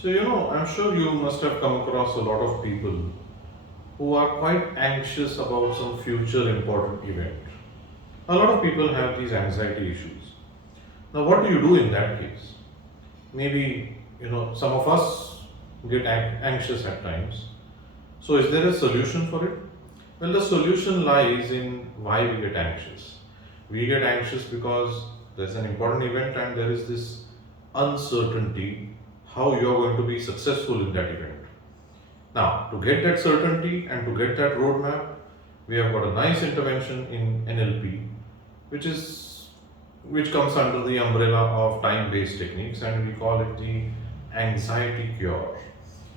So, I'm sure you must have come across a lot of people who are quite anxious about some future important event. A lot of people have these anxiety issues. Now, what do you do in that case? Maybe, some of us get anxious at times. So, is there a solution for it? Well, the solution lies in why we get anxious. We get anxious because there's an important event and there is this uncertainty how you're going to be successful in that event. Now, to get that certainty and to get that roadmap, we have got a nice intervention in NLP, which is which comes under the umbrella of time-based techniques, and we call it the anxiety cure.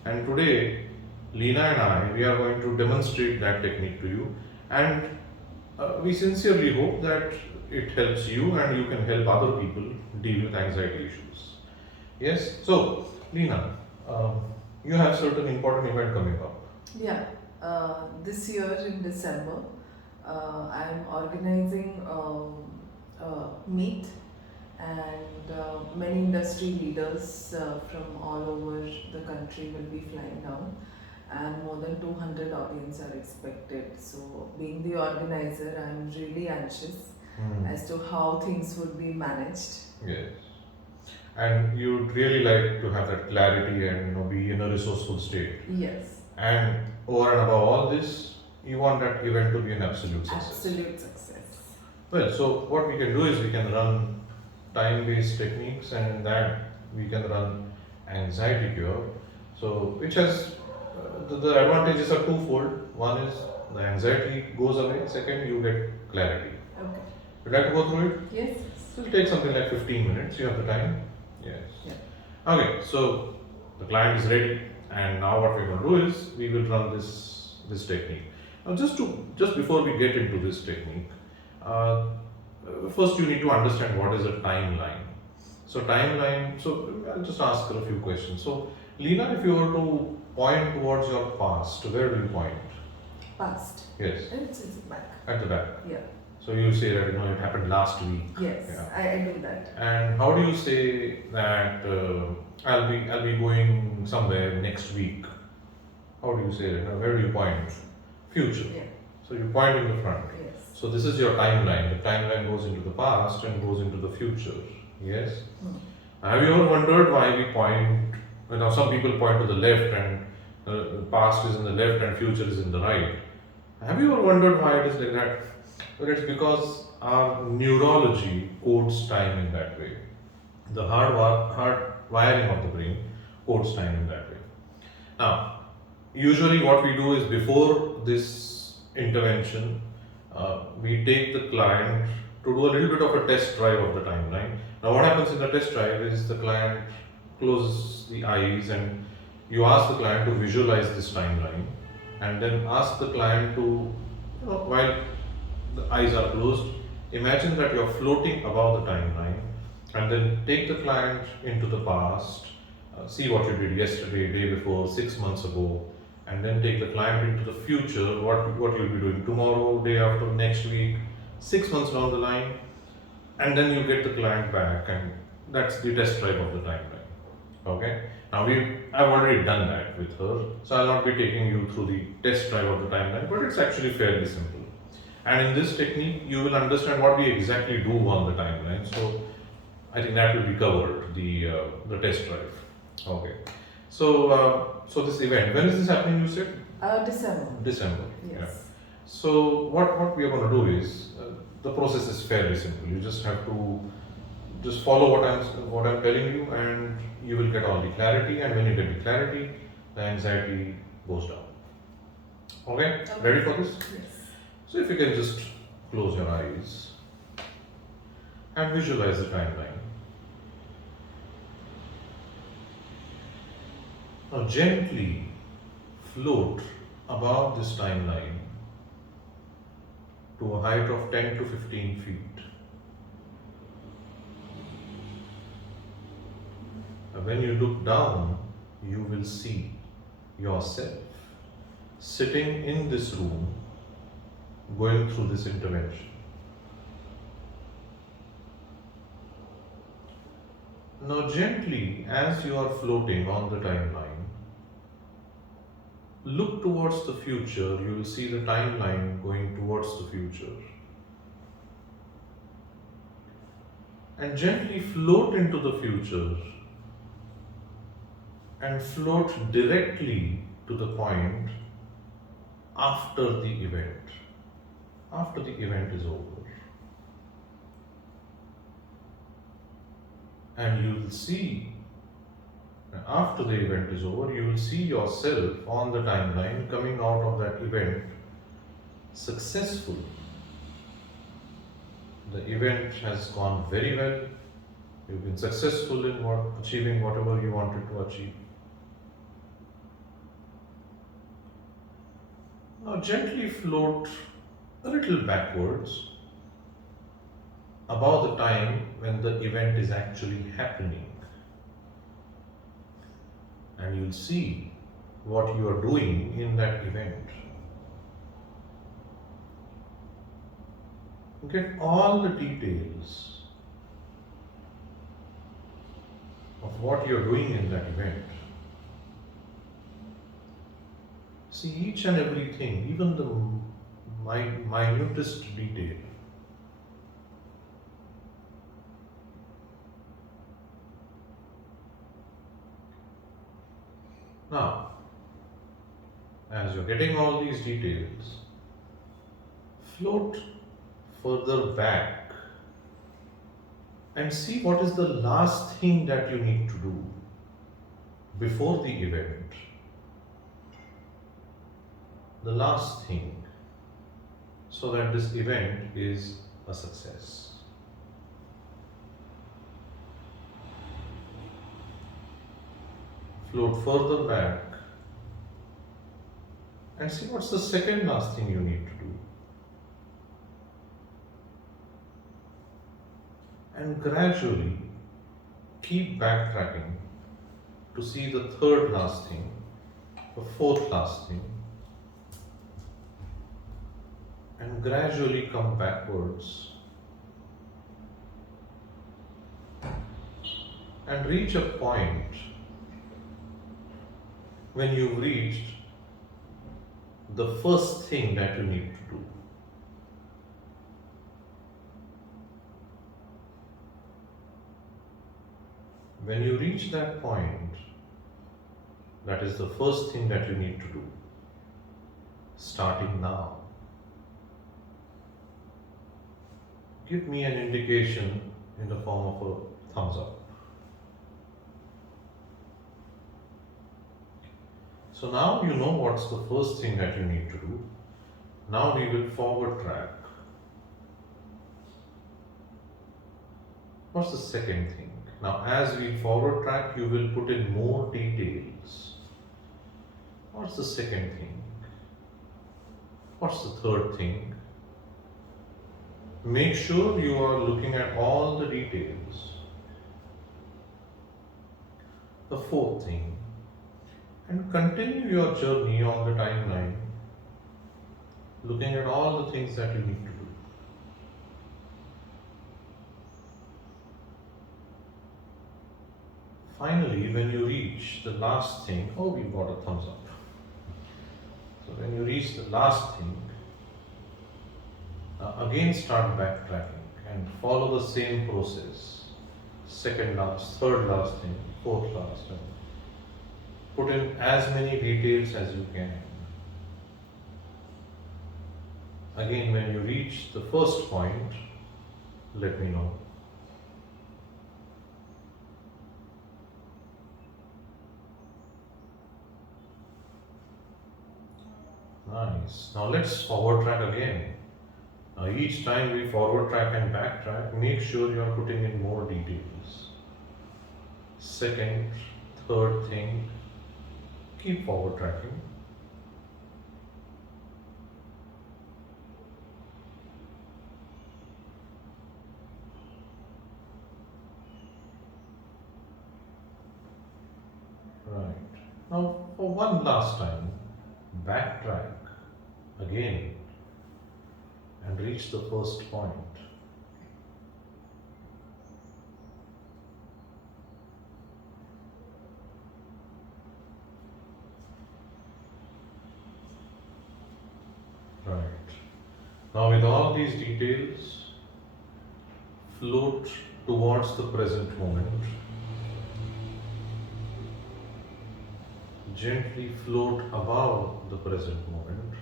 And today, Leena and I, we are going to demonstrate that technique to you, and we sincerely hope that it helps you and you can help other people deal with anxiety issues. Yes. So, Leena, you have certain important event coming up. Yeah, this year in December, I'm organizing a meet, and many industry leaders from all over the country will be flying down, and more than 200 audience are expected. So, being the organizer, I'm really anxious as to how things would be managed. Yes. And you'd really like to have that clarity and be in a resourceful state. Yes, And over and above all this, you want that event to be an absolute success. absolute success. Well, so what we can do is we can run time-based techniques, and in that we can run anxiety cure. So, which has the advantages are twofold. One is the anxiety goes away. Second, you get clarity. Okay. Would you like to go through it? Yes. It will take something like 15 minutes. You have the time? Yes. Yeah. Okay, so the client is ready, and now what we're going to do is we will run this technique. Now, just before we get into this technique, uh, first you need to understand what is a timeline. So timeline. So I'll just ask her a few questions. So Leena, if you were to point towards your past, where do you point? Past. Yes, It's back. at the back. Yeah. So you say that it happened last week. Yes, Yeah. I do that. And how do you say that I'll be going somewhere next week? How do you say that? Where do you point? Future. Yeah. So you point in the front. Yes. So this is your timeline. The timeline goes into the past and goes into the future. Yes. Have you ever wondered why we point? Some people point to the left, and the past is in the left and future is in the right. Have you ever wondered why it is like that? Well, it's because our neurology codes time in that way. The hard wiring of the brain codes time in that way. Now, usually what we do is before this intervention, we take the client to do a little bit of a test drive of the timeline. Now, what happens in the test drive is the client closes the eyes, and you ask the client to visualize this timeline, and then ask the client to, while the eyes are closed, imagine that you're floating above the timeline, and then take the client into the past, see what you did yesterday, day before, 6 months ago, and then take the client into the future, what you'll be doing tomorrow, day after, next week, 6 months down the line, and then you get the client back, and that's the test drive of the timeline. Okay. Now I've already done that with her, so I'll not be taking you through the test drive of the timeline, but it's actually fairly simple. And in this technique, you will understand what we exactly do on the timeline. So I think that will be covered, the test drive. Okay. So this event, when is this happening? You said December. December. Yes. Yeah. So what we are going to do is the process is fairly simple. You just have to just follow what I'm telling you, and you will get all the clarity. And when you get the clarity, the anxiety goes down. Okay. Ready for this? Yes. So if you can just close your eyes and visualize the timeline. Now gently float above this timeline to a height of 10 to 15 feet. And when you look down, you will see yourself sitting in this room going through this intervention. Now, gently, as you are floating on the timeline, look towards the future. You will see the timeline going towards the future. And gently float into the future and float directly to the point after the event. After the event is over. And you will see, after the event is over, you will see yourself on the timeline coming out of that event successful. The event has gone very well. You've been successful in achieving whatever you wanted to achieve. Now gently float a little backwards about the time when the event is actually happening. And you'll see what you are doing in that event. Get all the details of what you're doing in that event. See each and everything, even the minutest detail. Now, as you're getting all these details, float further back and see what is the last thing that you need to do before the event. The last thing, so that this event is a success. Float further back and see what's the second last thing you need to do. And gradually keep backtracking to see the third last thing, the fourth last thing, and gradually come backwards and reach a point when you've reached the first thing that you need to do. When you reach that point, that is the first thing that you need to do, starting now. Give me an indication in the form of a thumbs up. So now you know what's the first thing that you need to do. Now we will forward track. What's the second thing? Now as we forward track, you will put in more details. What's the second thing? What's the third thing? Make sure you are looking at all the details. The fourth thing. And continue your journey on the timeline, looking at all the things that you need to do. Finally, when you reach the last thing, oh, we got a thumbs up. So when you reach the last thing, again start backtracking and follow the same process. Second last, third last thing, fourth last thing. Put in as many details as you can. Again, when you reach the first point, let me know. Nice. Now let's forward track again. Now each time we forward track and backtrack, make sure you are putting in more details. Second, third thing, keep forward tracking. Right. Now for one last time, backtrack again and reach the first point. Right. Now, with all these details, float towards the present moment. Gently float above the present moment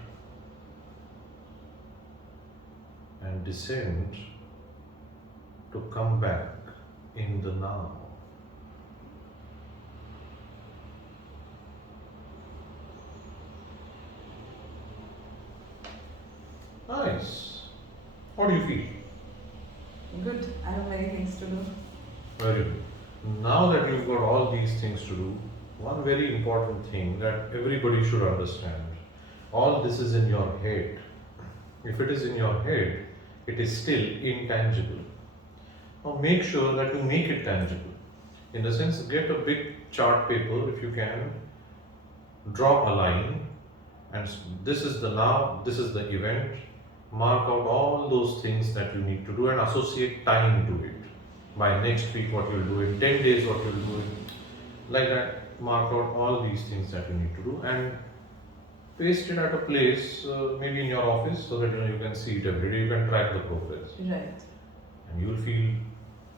and descend to come back in the now. Nice. How do you feel? Good. I have many things to do. Very good. Now that you've got all these things to do, one very important thing that everybody should understand, all this is in your head. If it is in your head, it is still intangible. Now make sure that you make it tangible. In the sense, get a big chart paper if you can, draw a line, and this is the now, this is the event. Mark out all those things that you need to do and associate time to it. By next week, what you'll do in 10 days, what you'll do in, like that. Mark out all these things that you need to do and paste it at a place, maybe in your office, so that you can see it every day. You can track the progress, Right. and you will feel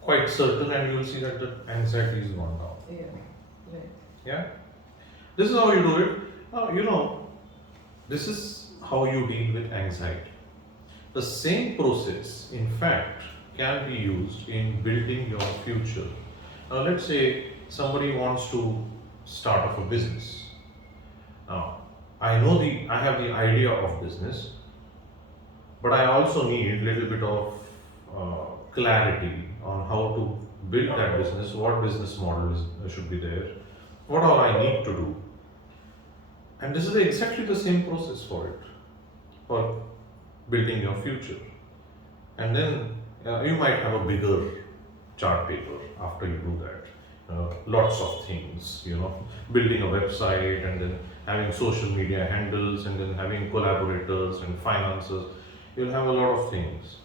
quite certain, and you will see that the anxiety is gone down. Yeah. Right. Yeah, this is how you do it. This is how you deal with anxiety. The same process, in fact, can be used in building your future. Now, let's say somebody wants to start off a business. Now, I have the idea of business, but I also need a little bit of clarity on how to build that business, what business model should be there, what all I need to do. And this is exactly the same process for it, for building your future. And then you might have a bigger chart paper after you do that. Lots of things, building a website and then having social media handles and then having collaborators and finances. You'll have a lot of things.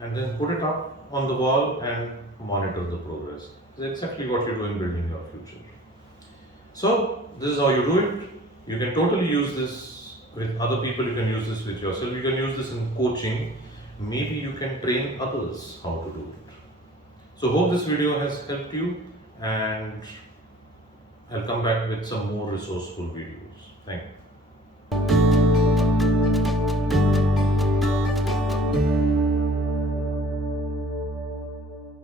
And then put it up on the wall and monitor the progress. It's exactly what you do in building your future. So, this is how you do it. You can totally use this with other people, you can use this with yourself, you can use this in coaching. Maybe you can train others how to do it. So, hope this video has helped you, and I'll come back with some more resourceful videos. Thank you.